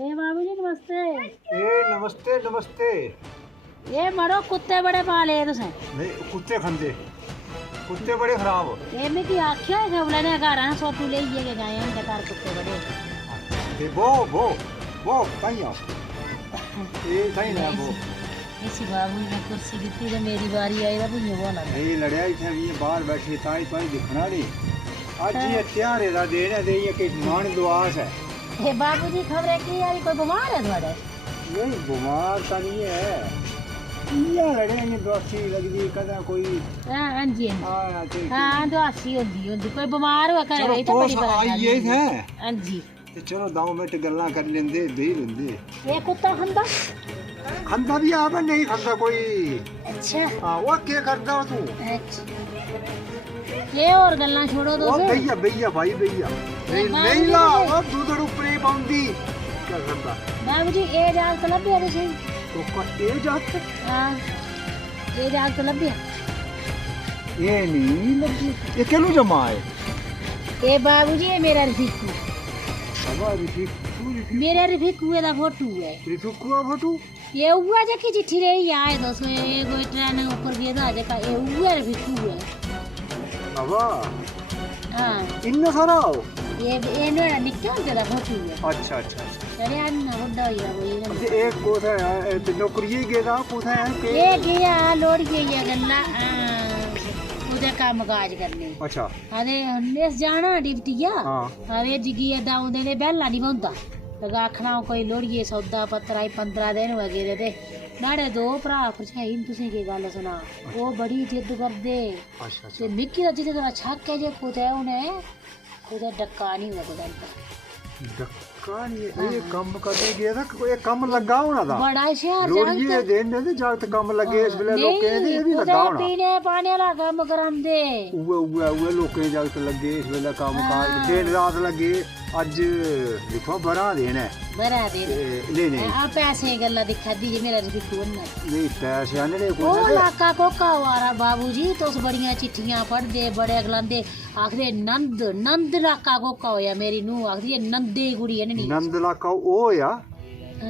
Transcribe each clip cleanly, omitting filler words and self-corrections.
ए बाबू जी नमस्ते। नमस्ते नमस्ते। ये मरो कुत्ते बड़े पाले तुसें? नहीं कुत्ते खंदे, कुत्ते बड़े खराब। ये मिगी आख्या है खबला ने घर आना सोटू लेइयै के गए उनके घर कुत्ते बड़े। ते वो ताइया ये ताई ना वो इसी बाबू ने कुर्सी दी ते मेरी बारी आई दा भुइयां बोला नहीं लड़या इथे भी बाहर बैठे ताई दिखना नहीं। आज ये त्यारे दा दिन है, ये कि मान दुआस है। ए बाबू जी खबरे की यार कोई बीमार है थोड़े? नहीं बीमार तो नहीं है, ये लड़े ने दोसी लगदी कदा कोई। हां जी हां ठीक हां दोसी होंदी कोई बीमार हुआ करे रही तो बड़ी बात आई ये है। हां जी ते चलो 2 मिनट गल्ला कर लेंदे बेही लेंदे। ये कुत्ता खंदा भी आप नहीं खंदा कोई। अच्छा हां वो क्या करदा हो तू? ये और गल्ला छोड़ो ओ दोस्त। भैया भाई भैया नहीं ला वो दूध ऊपरे पाउंदी क्या करदा? बाबू जी ए जाग तो लभ्या तुसी? तो का ए जात हां ए जाग तो लभ्या? ये नहीं लगी ये केलू जमा है। ए बाबू जी ये मेरा रफीकू बाबा मेरा रफीकू दा फोटो है। रिफुकुआ फोटो ये हुआ जकी चिट्ठी रही आए दोस्त ये कोई ट्रेन ऊपर गया था जका ये हुआ रफीकू है। बाबा हां इतना सारा हो। ये नो निकल के दा फोटो है। अच्छा अच्छा अच्छा अरे अन्ना बड़ा हो गया ते एक कोथा है ते नौकरी गेदा कोथा है के ये गया लोड गया गल्ला उधर काम काज करने। अच्छा अरे नेस जाना डिप्टिया। हां अरे जिगी दाउंदे ने बेला नहीं बंदा लगा आखना कोई लोड़िए सौदा पत्रा 15 दिन हो गए ते नाड़े 2 भरा भरजाई तुसें की गल सुना वो बड़ी जिद करदे। अच्छा ते मिकी दा जिद दा छक है जे कुते उन्हें कुते डक्का नहीं हुआ कुते डक्का नहीं ये काम करने गया था कोई काम लगा होना था बड़ा शहर लोड़िए दिन ने जागत काम लगे इस वेले लोके दे भी लगा होना पीने पानी वाला काम करांदे उवे लोके जागत लगे इस वेले काम काज दिन रात लगे। अज देखो बड़ा दिन है बड़ा दे नहीं आ पैसे गल्ला दिखा दी जे मेरा रफीकू ना नहीं पैसे आने ने ओ कोई लाका कोका वारा बाबूजी तुस बड़ियां चिट्ठियां पढ़दे बड़े अगलांदे आखदे नंद लाका कोका होया मेरी नूं आखदी नंदे कुड़ी है नी नंद लाका ओ या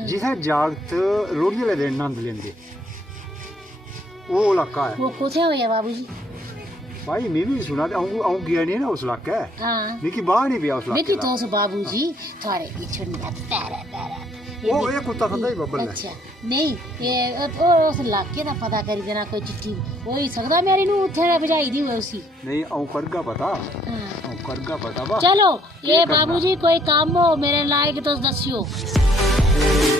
जिथे जागत लोड़ी ले दिन नंद लेंदे वो इलाका है। वो कुथे होया बाबूजी? भाई मैं भी सुना आऊं गया नहीं ना उस इलाके हां मिकी बाहर नहीं गया उस इलाके मिकी तो बाबूजी थारे पीछे पैरा वो ये कुत्ता खंदा ही बब्बल है। अच्छा नहीं ये उस इलाके दा पता करी देना कोई चिट्ठी हो ही सकदा मेरी नूं उथे भजाई दी होए उसी। नहीं आऊं करगा पता हां आऊं करगा पता बा चलो ये बाबूजी कोई काम हो मेरे लायक तो दसियो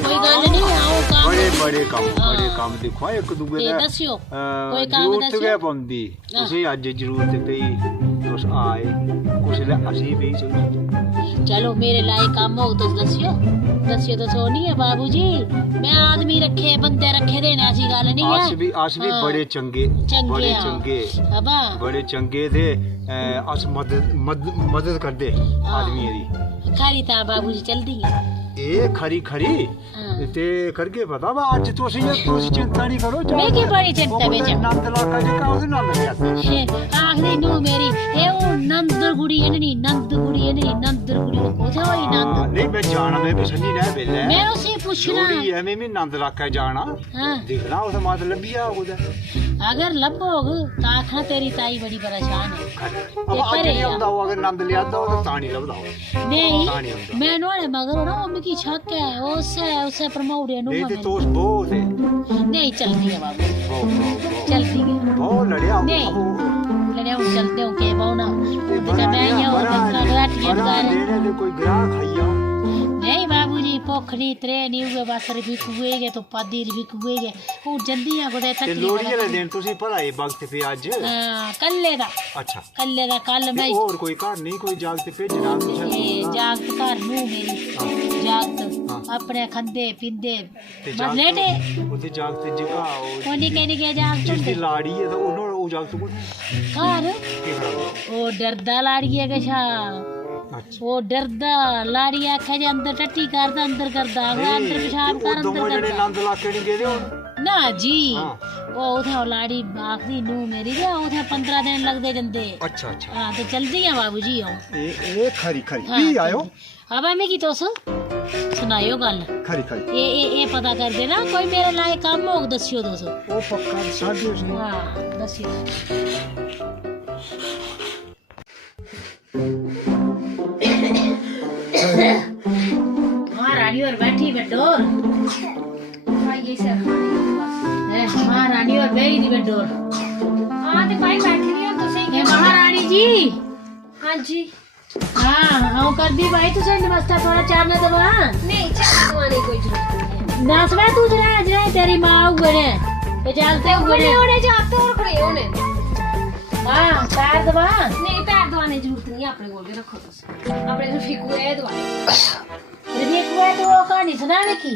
कोई गल नहीं आओ काम बड़े काम देखो एक दूसरे ये दा दसियो कोई काम जरूरत दसियो गै पौंदी तुसी अज जरूरत पई तुस आए कुछ ले असी भी चलो चलो मेरे लायक काम हो तो दसियो तो सोनी है बाबूजी मैं आदमी रखे बंदे रखे देने ऐसी गल नहीं है। अस भी बड़े चंगे बड़े चंगे अबा बड़े चंगे थे अस मदद करदे आदमी दी खरी ता बाबूजी चलदी है ए खरी ते करके पता बा आज तुसी चिंता नहीं करो मैं की बड़ी चिंता में नंद लाका जी का उस नाम है आखरी नू मेरी ए ओ नंदर गुड़ी है नहीं नंदर गुड़ी कोथे होई नंद नहीं मैं जाना मैं भी सनी ना बेले मैं उसे पूछना है मैं नंद लाका जाना हां देखना उस मात लबिया उधर अगर लबोग तो आखना तेरी ताई बड़ी परेशान है अब आगे नहीं आंदा अगर नंद लिया तो तानी लबदा नहीं मैं नोड़े मगर ना मम्मी की छक है उसे प्रमोट नु नहीं तो बहुत है नहीं चलती है बाबू चलती है बहुत लड़या नहीं लड़या चलते हो के बाउना बेटा मैं ये और दूसरा गाठियां बता कोई ग्राहक खाइया नहीं बाबूजी पोखड़ी त्रे नहीं हुए बस भी कुएगे तो पादी भी कुएगे वो जल्दी आ गोदे तक लोड़ी वाले दिन तुसी पढ़ाई वक्त पे आज कल्ले दा अच्छा कल्ले दा कल मैं और कोई घर नहीं कोई जागते भेजना जागत घर नू मेरी जागत अपने खंदे पिंदे बस लेटे ओदे जागते जगा ओ निके जागत जिसकी लाड़ी है तो उन्होंने वो जागत को घर ओ डरदा लाड़ी है कशा वो डरदा लाड़ी आखे जे अंदर टट्टी करदा अंदर करदा अंदर पेशाब कर अंदर करदा नंद लाके नहीं गेदे ना जी ओ उथे लाड़ी आखदी नू मेरी दे उथे 15 दिन लगदे जंदे। अच्छा अच्छा हां तो जल्दी है बाबूजी आओ ए खरी पी आयो अब मैं की तोस सुनायो गल खरी खरी ये पता कर देना कोई मेरे लाए काम होग दसियो दोसो ओ पक्का साढ़े उसने हाँ दसियो महारानी और बैठी बडोर ये सर महारानी और बैठी दी बडोर हाँ तो भाई बैठी रही हो तुसे ये महारानी जी हाँ जी हाँ हाँ कर दी भाई तुझे नमस्ते थोड़ा चारना दवा नहीं चाय दवाने की कोई जरूरत नहीं है नासवा तू जरा जरा तेरी माँ हुए ने ये चलते हुए खड़े ने होने जाते और खड़े होने हाँ पैर दवा नहीं पैर दवाने की जरूरत नहीं है अपने कोल भी रखो तुस अपने रफीकू है दवाने रिवेक हुआ तो वो कहानी सुनाने की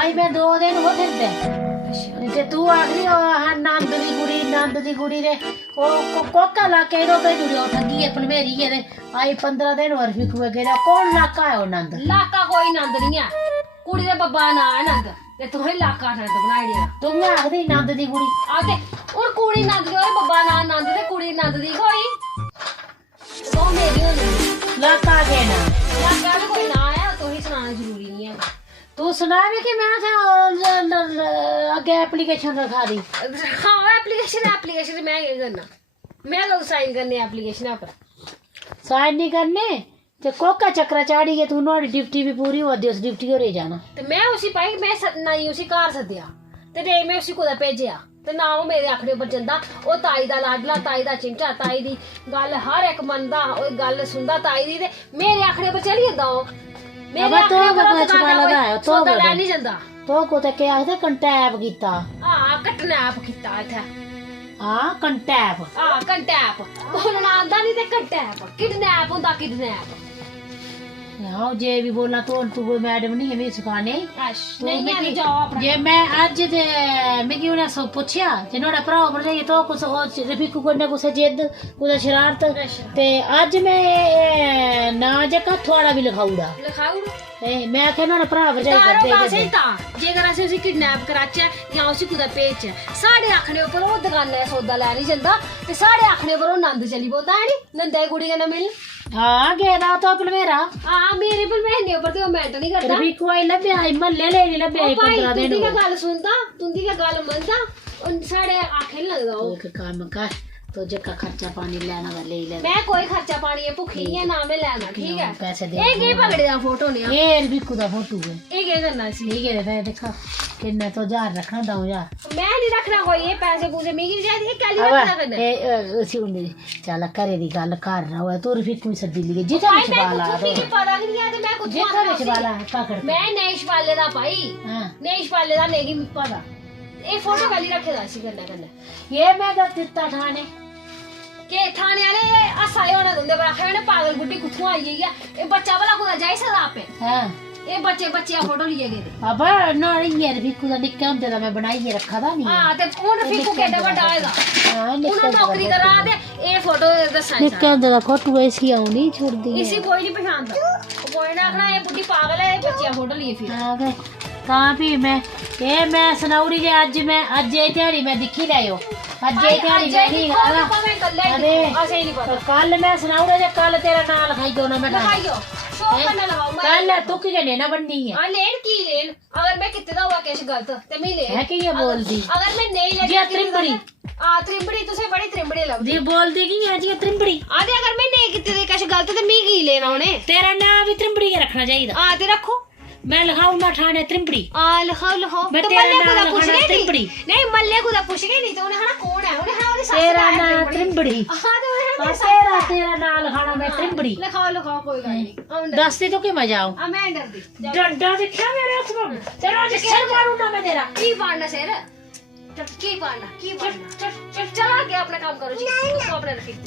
आई मैं 2 दिन हो फिरते ते तू आखरी हाँ नंद दी कुड़ी रे ओ कोका लाके रो पे जुड़ी ओ ठगी अपन मेरी है ते आई 15 दिन और फिर हुए गेरा कौन लाका है ओ नंद लाका कोई नंद नहीं है कुड़ी दे बब्बा ना है नंद ते तू ही लाका नंद बनाई दिया तू आखदी नंद दी कुड़ी आते और कुड़ी नंद दी और बब्बा ना नंद ते कुड़ी नंद दी कोई तो मेरी होनी लाका के ना लाका तो कोई ना है तो ही सुनाना जरूरी नहीं है तू सुना भी कि मैं था आगे एप्लीकेशन रखा दी हाँ एप्लीकेशन मैं क्या करना मैं लोग साइन करने एप्लीकेशन पर साइन नहीं करने ते कोका चक्रा चाड़ी के तू नोड़ी ड्यूटी भी पूरी हो दी उस ड्यूटी हो रह जाना ते मैं उसी भाई मैं नहीं उसी घर सद्दिया ते मैं उसी कुदै भेजेआ ते ना वो मेरे आखड़े उप्पर जंदा ओ ताई दा लाडला ताई दा चिमटा ताई दी गल हर एक मनदा ओए गल सुनदा ताई दी ते मेरे आखड़े उप्पर चली जंदा ओ मेरे अब तो आखड़े उप्पर बड़ा अच्छा लगा है, तो सौदा बड़ा। लैन नहीं जंदा तो को ते क्या आखदे कंटैप कीता हां कटनैप कीता इत्थै हां कंटैप हां कंटैप बोलना आंदा नहीं ते कंटैप किडनैप हुंदा किडनैप हां जे भी बोला तो तू कोई मैडम नहीं है मेरी सिखाने नहीं है जाओ अपना जे मैं आज ते मिगी उन्हें सब पूछया जे नोड़ा भरा पर जाइए तो कुछ रफीकू को ना कुछ जिद कुछ शरारत ते आज मैं ना जका थोड़ा भी लिखाऊड़ा लिखाऊ मैं आखे नोड़ा भरा पर जाइए तारो करते पासे ता जेकर असें उसी किडनैप कराचै या उसी कुदै भेजचै साढ़े आखने उप्पर ओह् दकानै सौदा लैने जंदा ते साढ़े आखने उप्पर ओह् नंद चली पौंदा है नी नंदा दी कुड़ी कन्नै मिलन हां गेदा तो भलवेरा हां मेरे भलवेने उप्पर ते ओह् मैंट नहीं करदा रफीकू आई लब्या महल्ले ले नहीं लब्या 15 दिन तुंदी गै गल्ल सुनदा तुंदी गै गल्ल मनदा ओह् साढ़े आखे नहीं लगदा ओह् एक काम कर तो जका खर्चा पानी लेना वा ले ले मैं कोई खर्चा पानी है भुखी नहीं है ना मैं लेना ठीक है पैसे दे ਇਹ ਕੀ ਪਗੜੇ ਦਾ ਫੋਟੋ ਨੇ ये रफीकू दा फोटो है ਇਹ ਕੀ ਕਰਨਾ ਸੀ ठीक है मैं देखा किन्ने तो 1000 रखना 2000 मैं नहीं रखना कोई ये पैसे पूसे मिगी चाहिए कैली रखना करना ए उसी उन्ने चल करे दी गल कर रहा है तू रफीकू ही सद्दी लिए जिथा भाई विच मैं वाला कुछ भी पता नहीं है ते मैं कुछ जिथा विच वाला काकड़ मैं नेश वाले दा भाई हां नेश वाले दा नेगी पता ये फोटो कैली रखे दा सी करना करना ये मैं दस दिता ठाणे के थाने वाले हसाए होने दुंदे पर आखे ने पागल गुड्डी कुत्थों आई है ये बच्चा भला कुदा जाई सकदा आपे हां ये बच्चे फोटो लिए गए बाबा ना ये रफीकू दा निक्का होंदे दा मैं बनाइए रखा दा नहीं हां ते हुन फीकू केडा बड़ा होएगा हां उन्हें निक्का नौकरी करा दे ये फोटो दसाई निक्का होंदे दा फोटो ऐसी आउनी छोड़दी है इसी कोई नहीं पहचानदा कोई ना आखना ये बुड्ढी पागल है ये बच्चियां फोटो लिए फिर आवे तां भी मैं सनाउरी जे आज ये ध्याड़ी मैं दिखी लायो आज ये ध्याड़ी मैं नहीं गाना अरे ऐसे ही नहीं पता कल मैं सनाउरे जे कल तेरा नाम लिखाई दो ना मैं लगाइयो शो करना लगाओ कल तू की जने ना बननी है हां लेन की लेन अगर मैं कितने दा हुआ किश गलत ते मैं ले है कि ये बोलदी अगर मैं नहीं ले जी त्रिंबड़ी त्रिंबड़ी तुसे बड़ी त्रिंबड़ी लगदी जी बोलदी की है जी त्रिंबड़ी आदे अगर मैं नहीं कितने किश गलत ते मैं की लेना उन्हें तेरा नाम भी त्रिंबड़ी के रखना चाहिए ते रखो मैं लिखाऊंगा ठाणे त्रिंबड़ी लिखाओ मैं तो तेरा मल्ले नाम कुदा पूछ लिखाना गई त्रिंबड़ी नहीं मल्ले कुदा पूछ गई नहीं तो उन्हें हना कौन है उन्हें हना सास तेरा नाम त्रिंबड़ी हां तो उन्हें तेरा नाम लिखाना मैं त्रिंबड़ी लिखाओ कोई गल नहीं दसती तो कि मैं जाऊं मैं डरदी डंडा दिखा मेरे हाथ में तेरा आज सिर मारूंगा मैं तेरा की पाड़ना सिर की पाड़ना चला के अपना काम करो जी तो अपने रखी